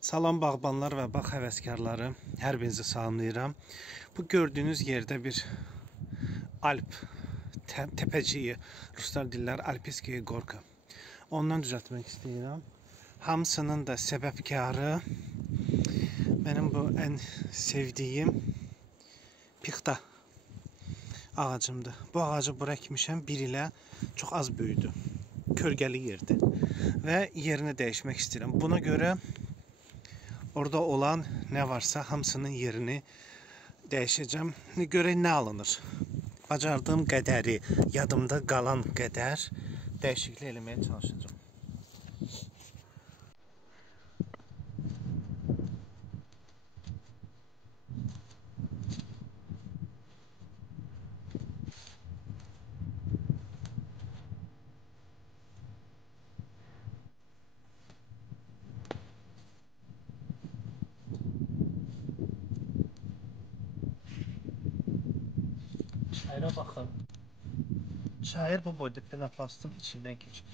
Salam bağbanlar və bağ həvəskarları, hər birinizi salamlayıram. Bu gördüyünüz yerdə bir Alp təpəciyi, ruslar dillər Alpiskiya Gorka. Ondan düzəltmək istəyirəm. Hamısının da səbəbkarı mənim bu ən sevdiyim pixta ağacımdır. Bu ağacı bura əkmişəm, bir ilə çox az böyüdü. Kölgəli yerdir və yerini dəyişmək istəyirəm. Buna görə orada olan nə varsa hamısının yerini dəyişəcəm. Görək nə alınır. Bacardığım qədəri, yadımda qalan qədər dəyişiklik eləməyə çalışacağam. Çayıra baxın. Çayır bu boyda penoplastın içindən keçir.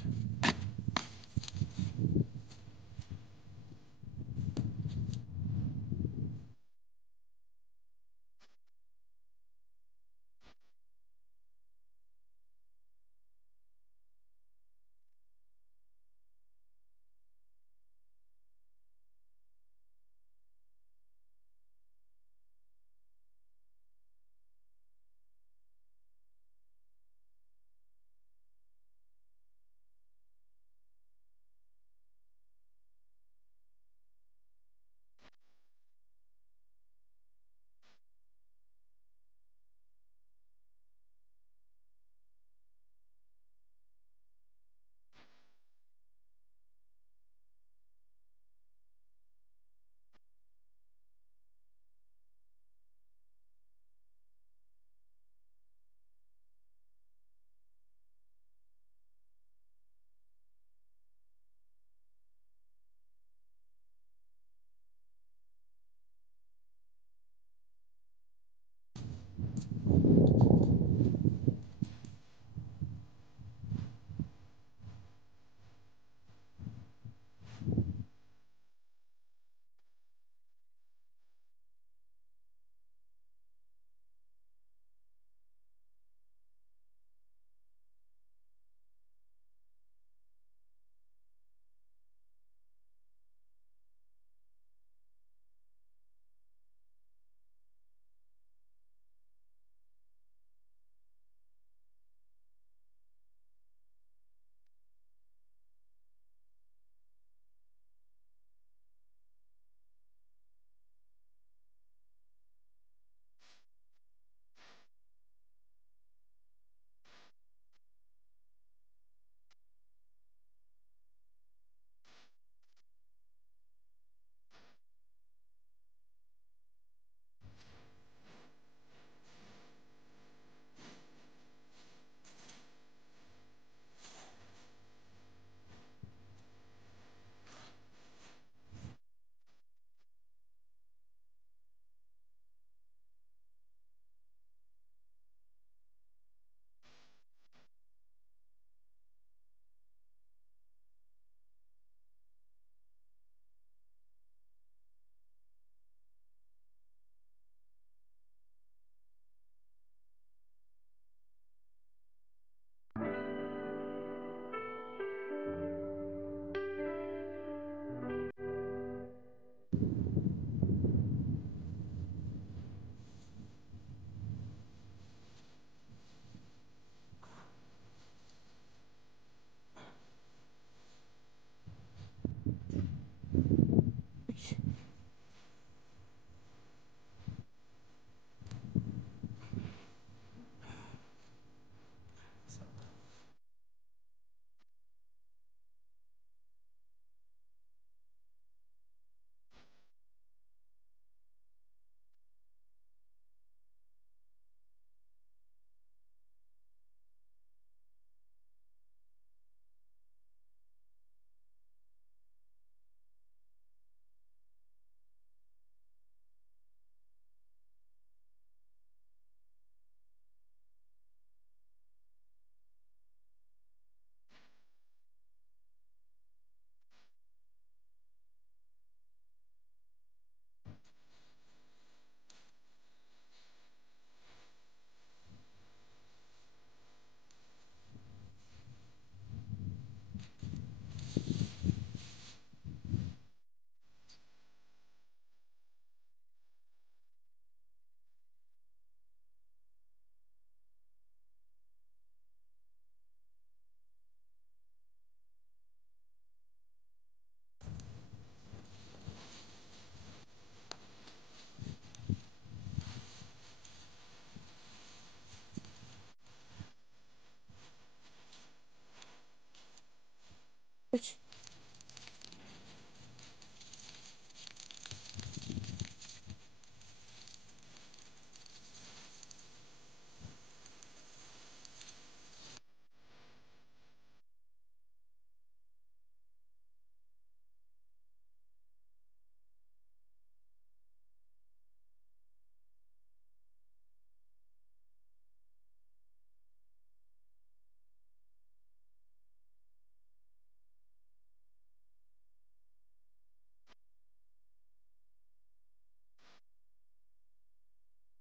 3.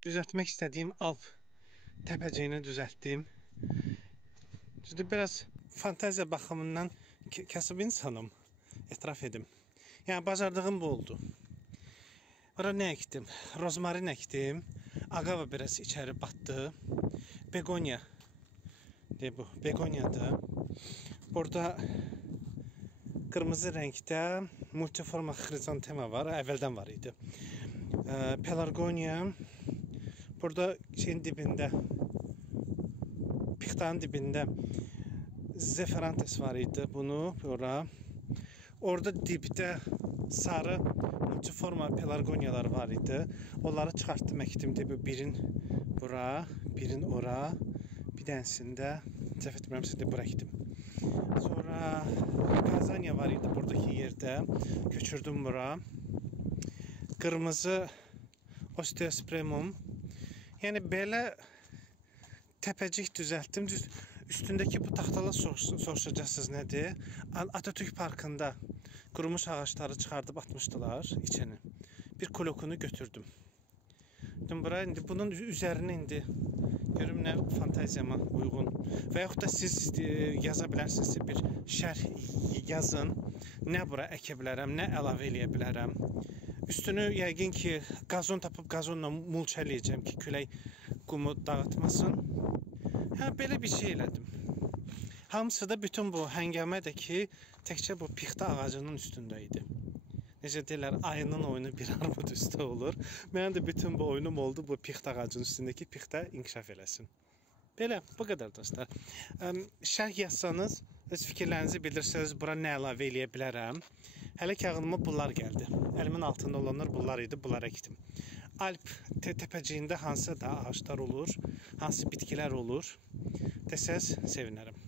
Düzeltmek istediğim Alp tepeciğini düzelttim. Düzdür, biraz fantaziya baxımından kasıb insanım, etiraf edim. Yəni bacardığım bu oldu. Ora nə ekdim? Rozmarin ekdim. Agava biraz içeri battı. Begonya. De bu. Begonyadır. Burada kırmızı renkte multiforma xrizantema var. Əvvəldən var idi. Pelargonia. Burada şeyin dibində, pixtanın dibində Zeferantes var idi. Bunu ora. Orada dibdə sarı multiforma pelargoniyalar var idi. Onları çıxartdım, ekdim. Birin bura, birin ora, bir dənsində səhv etmirəmsə də bura ekdim. Sonra kazanya var idi buradaki yerde. Köçürdüm bura. Kırmızı osteospermum. Yəni belə təpəcik düzəltdim. Üstündəki bu taxtalar soruşacaqsınız nədir? Atatürk Parkında qurumuş ağaçları çıxardıb atmışdılar içini. Bir kulokunu götürdüm. Bura indi bunun üzərinə indi görüm nə fantaziyama uyğun və yaxud da siz yaza bilərsiniz, bir şərh yazın. Nə bura əkə bilərəm, nə əlavə eləyə bilərəm. Üstünü yəqin ki qazon tapıb qazonla mulç eləyəcəm ki külək qumu dağıtmasın. Hə, belə bir şey elədim. Hamısı da bütün bu həngamədə ki təkcə bu pixta ağacının üstündə idi. Necə deyirlər, ayının oyunu bir armud üstə olur. Mənim də bütün bu oyunum oldu bu pixta ağacının üstündəki pixta inkişaf eləsin. Belə, bu qədər dostlar. Şərh yazsanız, öz fikirlərinizi bildirsəniz, bura nə əlavə eləyə bilərəm. Hələ ki ağlıma bunlar gəldi. Əlimin altında olanlar bunlar idi, bunlar əkdim. Alp təpəciyində hansı da ağaçlar olur, hansı bitkilər olur desəz sevinərəm.